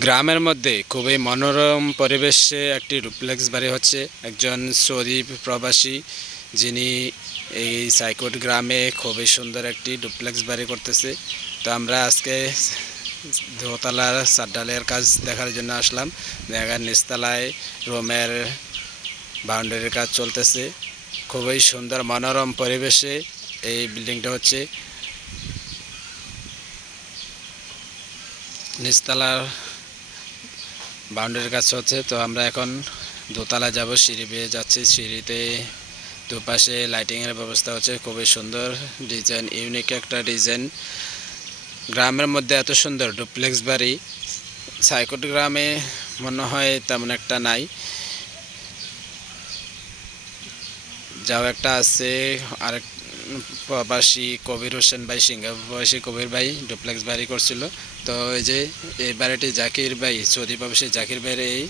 গ্রামের মধ্যে খুবই মনোরম পরিবেশে একটি ডুপ্লেক্স বাড়ি হচ্ছে। একজন সৌদি প্রবাসী যিনি এই সাইকোট গ্রামে খুবই সুন্দর একটি ডুপ্লেক্স বাড়ি করতেছে। তো আমরা আজকে দোতলার চারডালের কাজ দেখার জন্য আসলাম। দেখার নিচতলায় রুমের বাউন্ডারির কাজ চলতেছে। খুবই সুন্দর মনোরম পরিবেশে এই বিল্ডিংটা হচ্ছে। নিচতলার বাউন্ডারির কাজ হচ্ছে। তো আমরা এখন দোতলা যাব, সিঁড়ি বেয়ে যাচ্ছি। সিঁড়িতে দুপাশে লাইটিংয়ের ব্যবস্থা হচ্ছে। খুবই সুন্দর ডিজাইন, ইউনিক একটা ডিজাইন। গ্রামের মধ্যে এত সুন্দর ডুপ্লেক্স বাড়ি সাইকোট গ্রামে মনে হয় তেমন একটা নাই। যাও একটা আছে আরেক প্রবাসী কবির হোসেন ভাই, সিঙ্গাপুর প্রবাসী কবির ভাই ডুপ্লেক্স বাড়ি করছিল। তো এই যে এই বাড়িটি জাকির ভাই, সৌদি প্রবাসী জাকির ভাইয়ের এই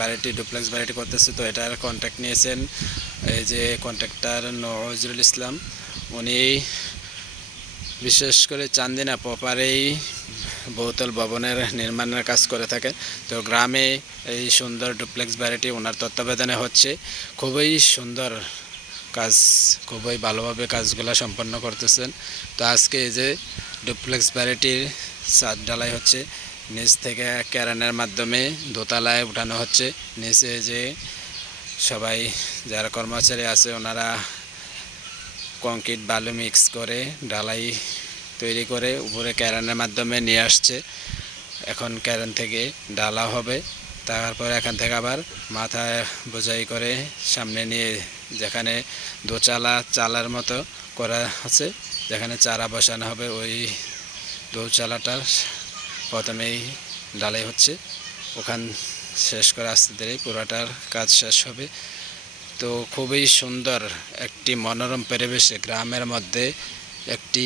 বাড়িটি ডুপ্লেক্স বাড়িটি করতেছে। তো এটার কন্ট্যাক্ট নিয়েছেন এই যে কন্ট্রাক্টর নজরুল ইসলাম। উনি বিশেষ করে চান্দিনা প্রপারেই বহুতল ভবনের নির্মাণের কাজ করে থাকেন। তো গ্রামে এই সুন্দর ডুপ্লেক্স বাড়িটি ওনার তত্ত্বাবধানে হচ্ছে। খুবই সুন্দর কাজ, খুবই ভালোভাবে কাজগুলো সম্পন্ন করতেছেন। তো আজকে এই যে ডুপ্লেক্স বাড়িটির ছাদ ঢালাই হচ্ছে। নিচ থেকে ক্যারেনের মাধ্যমে দোতলায় উঠানো হচ্ছে। নিচে যে সবাই যারা কর্মচারী আছে ওনারা কংক্রিট বালু মিক্স করে ঢালাই তৈরি করে উপরে ক্যারেনের মাধ্যমে নিয়ে আসছে। এখন ক্যারেন থেকে ঢালা হবে, তারপরে এখান থেকে আবার মাথায় বোঝাই করে সামনে নিয়ে যেখানে দোচালা চালার মতো করা আছে, যেখানে চারা বসানো হবে ওই দোচালাটার প্রথমেই ঢালাই হচ্ছে। ওখান শেষ করে আস্তে ধীরে পুরোটার কাজ শেষ হবে। তো খুবই সুন্দর একটি মনোরম পরিবেশে গ্রামের মধ্যে একটি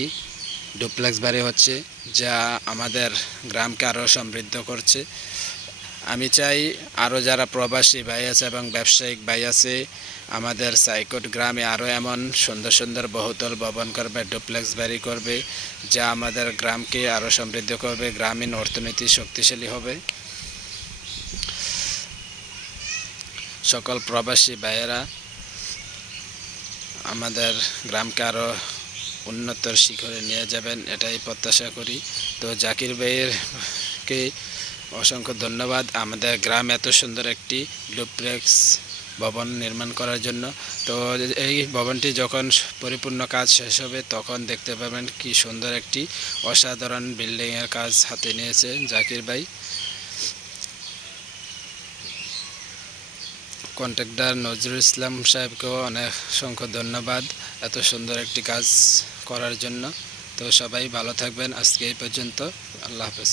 ডুপ্লেক্স বাড়ি হচ্ছে, যা আমাদের গ্রামকে আরও সমৃদ্ধ করছে। আমি চাই আরও যারা প্রবাসী ভাই আছে এবং ব্যবসায়িক ভাই আছে আমাদের সাইকোট গ্রামে আরও এমন সুন্দর সুন্দর বহুতল ভবন করবে, ডুপ্লেক্স বাড়ি করবে, যা আমাদের গ্রামকে আরও সমৃদ্ধ করবে, গ্রামীণ অর্থনীতি শক্তিশালী হবে। সকল প্রবাসী ভাইয়েরা আমাদের গ্রামকে আরও উন্নতর শিখরে নিয়ে যাবেন, এটাই প্রত্যাশা করি। তো জাকির ভাইয়েরকে অসংখ্য ধন্যবাদ আমাদের গ্রাম এত সুন্দর একটি ডুপ্লেক্স ভবন নির্মাণ করার জন্য। তো এই ভবনটি যখন পরিপূর্ণ কাজ শেষ হবে তখন দেখতে পাবেন কি সুন্দর একটি অসাধারণ বিল্ডিংয়ের কাজ হাতে নিয়েছে জাকির ভাই। কন্ট্রাক্টর নজরুল ইসলাম সাহেবকেও অনেক অসংখ্য ধন্যবাদ এত সুন্দর একটি কাজ করার জন্য। তো সবাই ভালো থাকবেন, আজকে এই পর্যন্ত, আল্লাহ হাফেজ।